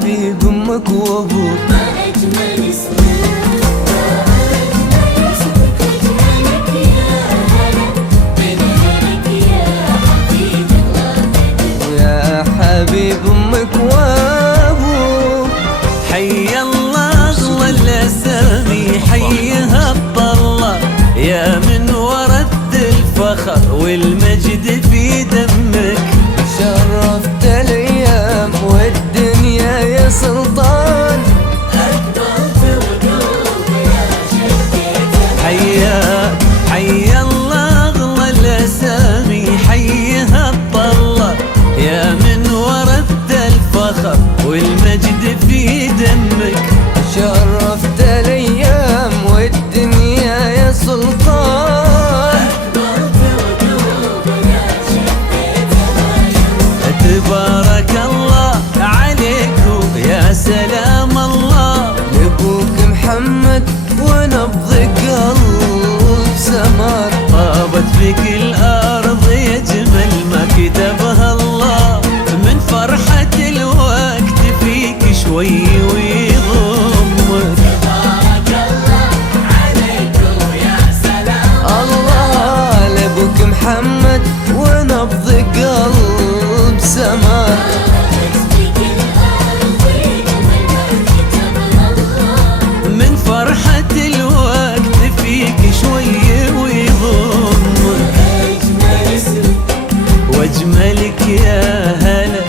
حبيب امك وابوك ما اجمل اسمك، ما اجمل اسمك، اجملك يا هلا بنهرك يا حفيد الله بدر. ويا حبيب امك وابوك حي الله اغلى الاسامي، حيها الطله يا من ورد الفخر والمجد في دمك. شرفت الايام والدنيا يا سلطان، اكبرت وقلوب يا شديت. حي الله اغلى الاسامي، حيها الطله يا من ورد الفخر والمجد في دمك. شرفت الايام والدنيا يا سلطان، اكبرت وقلوب يا شديت. تبارك الله عليكم يا سلام الله، لابوك محمد ونبض قلب سمر. طابت فيك الارض يا جمل ما كتبها الله، من فرحة الوقت فيك شوي ويضمك. تبارك الله عليكم يا سلام الله لابوك محمد ونبض قلب سمر. تسبق الارض جمل ما كتبها الله. من فرحة الوقت فيك شوي ويضمك. اجمل اسمك، واجملك يا هلا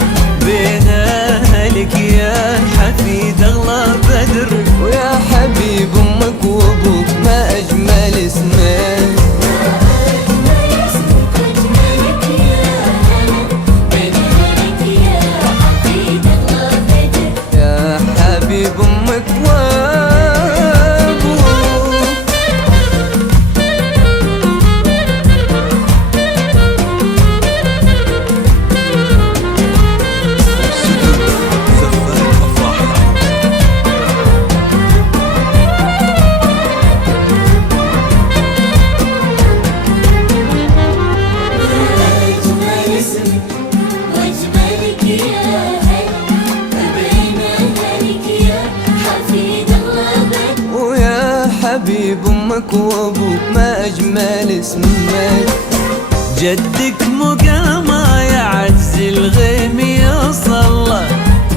بين اهلك يا حفيد الله بدر. ويا حبيب امك وابوك ما اجمل اسمك، اجمل اسمك، اجملك يا هلا بنهرك يا حفيد الله بدر. يا حبيب امك وابوك. اجمل اسمك واجملك يا هلا بين اهلك يا حفيد الله بدر. ويا حبيب امك وابوك ما اجمل اسمك. جدك مقامه يا عز الغيم يا صلى،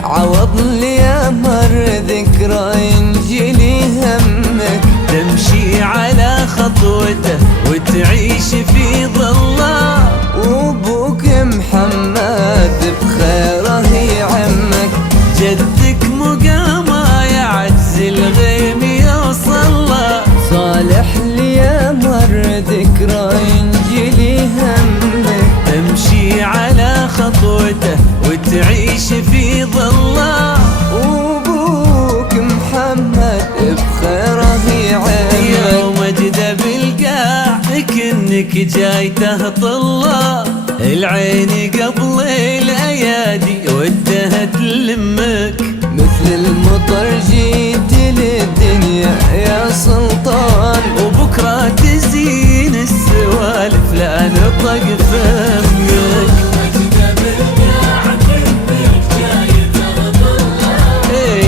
عوض لي يا مر ذكرى ينجلي همك. تمشي على خطوته وتعيش في ظله، وابوك محمد بخيره يعمك. جدك مقامه يا عز الغيم يا صلى، صالح لي يا مر ذكرى ينجلي همك. تمشي على خطوته وتعيش في ظله، وابوك محمد بخيره يعمك. يوم مجد بالقاع كأنك جاي تهطله، العين قبل الايادي ودها تلمك. مثل المطر جيت للدنيا يا سلطان، وبكرة تزين السوالف لا نطق فمك.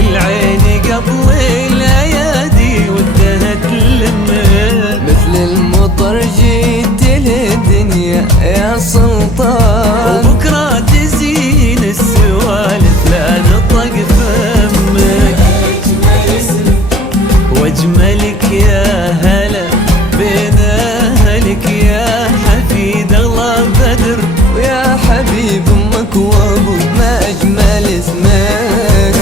العين قبل الايادي ودها تلمك. مثل المطر جيت للدنيا يا سلطان، وبكرة تزين السوالف لا نطق فمك. اجمل اسمك، واجملك يا هلا بين اهلك يا حفيد الله بدر. ويا حبيب امك وابوك ما اجمل اسمك.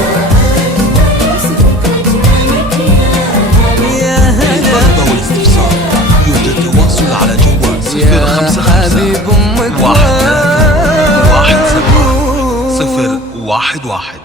اجمل اسمك، اجملك يا هلا. يا هلا للطلب والاستفسار يوجد تواصل على جوال يا 055 حبيب امك 1 3 1 7 وابوك. 0 1 1.